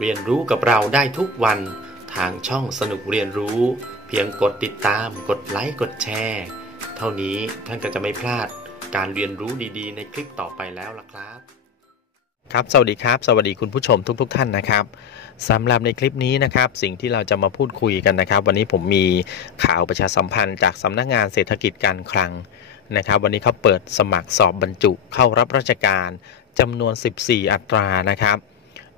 เรียนรู้กับเราได้ทุกวัน ทางช่องสนุกเรียนรู้ เพียงกดติดตาม กดไลค์ กดแชร์ เท่านี้ท่านก็จะไม่พลาดการเรียนรู้ดีๆ ในคลิปต่อไปแล้วล่ะครับ ครับ สวัสดีครับ สวัสดีคุณผู้ชมทุกๆท่านนะครับสำหรับในคลิปนี้นะครับ สิ่งที่เราจะมาพูดคุยกันนะครับ วันนี้ผมมีข่าวประชาสัมพันธ์จากสำนักงานเศรษฐกิจการคลังนะครับ วันนี้เขาเปิดสมัครสอบบรรจุเข้ารับราชการจำนวน 14 อัตรานะครับ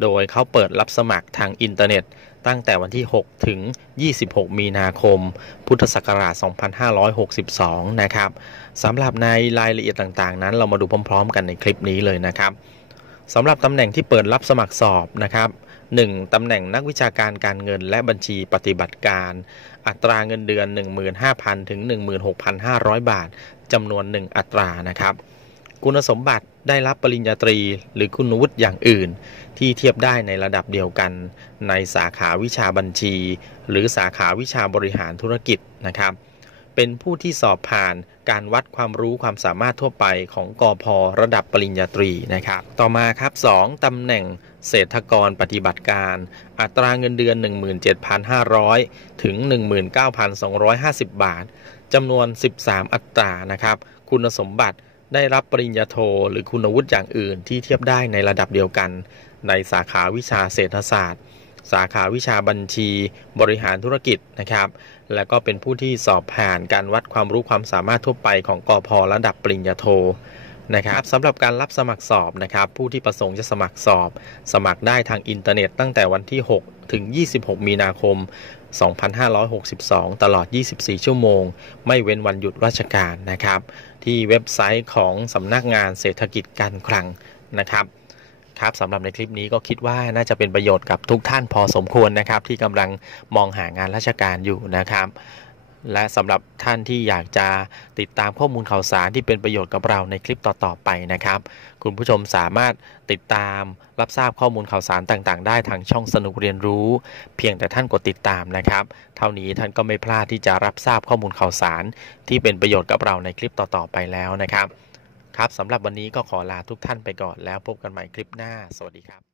โดยเขาเปิดรับสมัครทางอินเทอร์เน็ต ตั้งแต่วันที่ 6 ถึง 26 มีนาคม พุทธศักราช 2562 นะครับสำหรับในรายละเอียดต่างๆ นั้นเรามาดูพร้อม ๆ กันในคลิปนี้เลยนะครับสำหรับตำแหน่งที่เปิดรับสมัครสอบนะครับ 1. ตำแหน่งนักวิชาการการเงินและบัญชีปฏิบัติการ อัตราเงินเดือน 15,000 ถึง 16,500 บาทจำนวน 1 อัตรานะครับ คุณสมบัติได้รับปริญญาตรี หรือคุณวุฒิอย่างอื่น ที่เทียบได้ในระดับเดียวกัน ในสาขาวิชาบัญชี หรือสาขาวิชาบริหารธุรกิจนะครับ เป็นผู้ที่สอบผ่านการวัดความรู้ความสามารถทั่วไปของกอพระดับปริญญาตรีนะครับ ต่อมาครับ 2. ตำแหน่งเศรษฐกรปฏิบัติการ อัตราเงินเดือน 17,500 ถึง 19,250 บาทจำนวน 13 อัตรานะครับ คุณสมบัติ ได้รับปริญญาโทหรือคุณวุฒิอย่างอื่นที่เทียบได้ในระดับเดียวกัน ในสาขาวิชาเศรษฐศาสตร์ สาขาวิชาบัญชีบริหารธุรกิจนะครับ และก็เป็นผู้ที่สอบผ่านการวัดความรู้ความสามารถทั่วไปของกอพระดับปริญญาโท นะครับสำหรับการรับสมัครสอบนะครับ ผู้ที่ประสงค์จะสมัครสอบ สมัครได้ทางอินเทอร์เน็ตตั้งแต่วันที่ 6 ถึง 26 มีนาคม 2562 ตลอด 24 ชั่วโมง ไม่เว้นวันหยุดราชการนะครับ ที่เว็บไซต์ของสำนักงานเศรษฐกิจการคลังนะครับครับสำหรับในคลิปนี้ก็คิดว่าน่าจะเป็นประโยชน์กับทุกท่านพอสมควรนะครับ ที่กำลังมองหางานราชการอยู่นะครับ และสำหรับท่านที่อยากจะติดตามข้อมูลข่าวสารที่เป็นประโยชน์กับเราในคลิปต่อ ๆ ไปนะครับ คุณผู้ชมสามารถติดตามรับทราบข้อมูลข่าวสารต่างๆ ได้ทางช่องสนุกเรียนรู้ เพียงแต่ท่านกดติดตามนะครับ เท่านี้ท่านก็ไม่พลาดที่จะรับทราบข้อมูลข่าวสาร ที่เป็นประโยชน์กับเราในคลิปต่อๆไปแล้วนะครับ ครับสำหรับวันนี้ก็ขอลาทุกท่านไปก่อนแล้วพบกันใหม่คลิปหน้า สวัสดีครับ